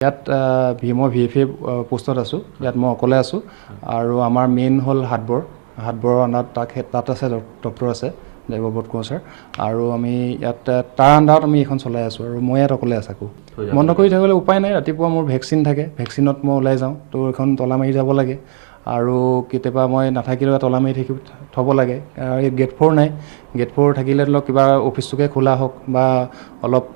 ইয়াত মই VFA পোষ্টত আছোঁ। ইয়াত মই অকলে আছোঁ আৰু আমাৰ মেইন হ'ল হাতবোৰৰ আণ্ডাৰত তাত আছে ডক্টৰ আছে দেৱব্ৰত কোঁৱৰ ছাৰ, আৰু আমি ইয়াত তাৰ আণ্ডাৰত আমি এইখন চলাই আছোঁ আৰু মই ইয়াত অকলে থাকোঁ। বন্ধ কৰি থাকিবলৈ উপায় নাই। ৰাতিপুৱা মোৰ ভেকচিন থাকে, ভেকচিনত মই ওলাই যাওঁ, তো এইখন তলা মাৰি যাব লাগে, আৰু কেতিয়াবা মই নাথাকিলেও তলা মাৰি থ'ব লাগে। এই গেট 4 নাই, গেট 4 থাকিলে ধৰি লওক কিবা অফিচটোকে খোলা হওক বা অলপ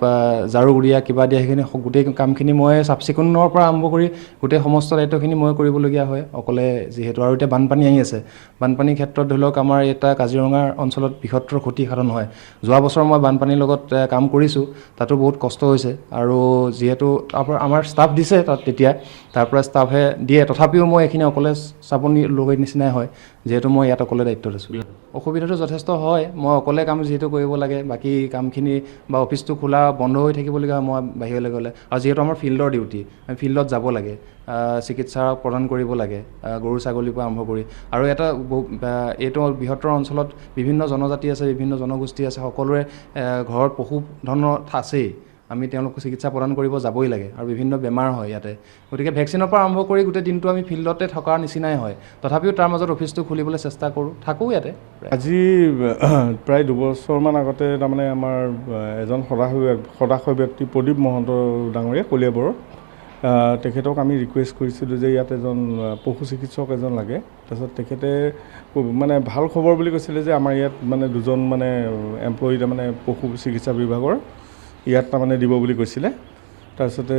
ঝাৰু দিয়া কিবা দিয়া, সেইখিনি গোটেই কামখিনি মই চাফ চিকুণৰ পৰা আৰম্ভ কৰি গোটেই সমস্ত দায়িত্বখিনি মই কৰিবলগীয়া হয় অকলে যিহেতু। আৰু এতিয়া বানপানী আহি আছে, বানপানীৰ ক্ষেত্ৰত ধৰি লওক আমাৰ এটা কাজিৰঙা অঞ্চলত বৃহত্তৰ ক্ষতি সাধন হয়। যোৱা বছৰ মই বানপানীৰ লগত কাম কৰিছোঁ, তাতো বহুত কষ্ট হৈছে, আৰু যিহেতু তাৰপৰা আমাৰ ষ্টাফ দিছে তাত, তেতিয়া তাৰপৰা ষ্টাফে দিয়ে, তথাপিও মই এইখিনি অকলে চাব লগা নিচিনাই হয়, যিহেতু মই ইয়াত অকলে দায়িত্বত আছোঁ। অসুবিধাটো যথেষ্ট হয়, মই অকলে কাম যিহেতু কৰিব লাগে, বাকী কামখিনি বা অফিচটো খোলা বন্ধ হৈ থাকিবলগীয়া হয় মই বাহিৰলৈ গ'লে, আৰু যিহেতু আমাৰ ফিল্ডৰ ডিউটি, আমি ফিল্ডত যাব লাগে, চিকিৎসা প্ৰদান কৰিব লাগে, গৰু ছাগলীৰ পৰা আৰম্ভ কৰি। আৰু এইটো বৃহত্তৰ অঞ্চলত বিভিন্ন জনজাতি আছে, বিভিন্ন জনগোষ্ঠী আছে, সকলোৰে ঘৰত পশুধনৰ আছেই, আমি তেওঁলোকক চিকিৎসা প্ৰদান কৰিব যাবই লাগে, আৰু বিভিন্ন বেমাৰ হয় ইয়াতে। গতিকে ভেকচিনৰ পৰা আৰম্ভ কৰি গোটেই দিনটো আমি ফিল্ডতে থকাৰ নিচিনাই হয়। তথাপিও তাৰ মাজত অফিচটো খুলিবলৈ চেষ্টা কৰোঁ, থাকোঁ ইয়াতে। আজি প্ৰায় 2 বছৰমান আগতে তাৰমানে আমাৰ এজন সদাশয় ব্যক্তি প্ৰদীপ মহন্ত ডাঙৰীয়া কলিয়াবৰৰ, তেখেতক আমি ৰিকুৱেষ্ট কৰিছিলোঁ যে ইয়াত এজন পশু চিকিৎসক এজন লাগে। তাৰপিছত তেখেতে মানে ভাল খবৰ বুলি কৈছিলে যে আমাৰ ইয়াত মানে 2জন মানে এমপ্লয়ী তাৰমানে পশু চিকিৎসা বিভাগৰ ইয়াত তাৰমানে দিব বুলি কৈছিলে। তাৰপিছতে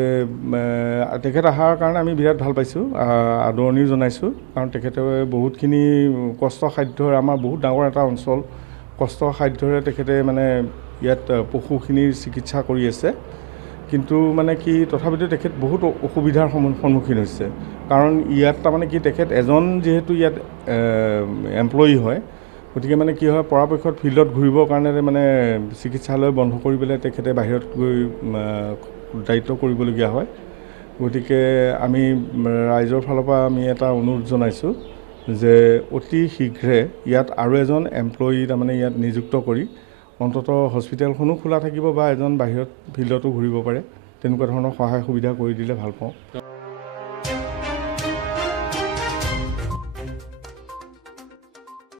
তেখেত অহাৰ কাৰণে আমি বিৰাট ভাল পাইছোঁ, আদৰণিও জনাইছোঁ, কাৰণ তেখেতে বহুতখিনি কষ্টসাধ্যৰে, আমাৰ বহুত ডাঙৰ এটা অঞ্চল, কষ্টসাধ্যৰে তেখেতে মানে ইয়াত পশুখিনিৰ চিকিৎসা কৰি আছে। কিন্তু মানে কি তথাপিতো তেখেত বহুত অসুবিধাৰ সন্মুখীন হৈছে, কাৰণ ইয়াত তাৰমানে কি তেখেত এজন যিহেতু ইয়াত এমপ্লয়ী হয়, গতিকে মানে কি হয় পৰাপক্ষত ফিল্ডত ঘূৰিবৰ কাৰণে মানে চিকিৎসালয় বন্ধ কৰি পেলাই তেখেতে বাহিৰত গৈ দায়িত্ব কৰিবলগীয়া হয়। গতিকে আমি ৰাইজৰ ফালৰ পৰা আমি এটা অনুৰোধ জনাইছোঁ যে অতি শীঘ্ৰে ইয়াত আৰু এজন এমপ্লয়ী তাৰমানে ইয়াত নিযুক্ত কৰি অন্ততঃ হস্পিটেলখনো খোলা থাকিব বা এজন বাহিৰত ফিল্ডতো ঘূৰিব পাৰে, তেনেকুৱা ধৰণৰ সহায় সুবিধা কৰি দিলে ভাল পাওঁ।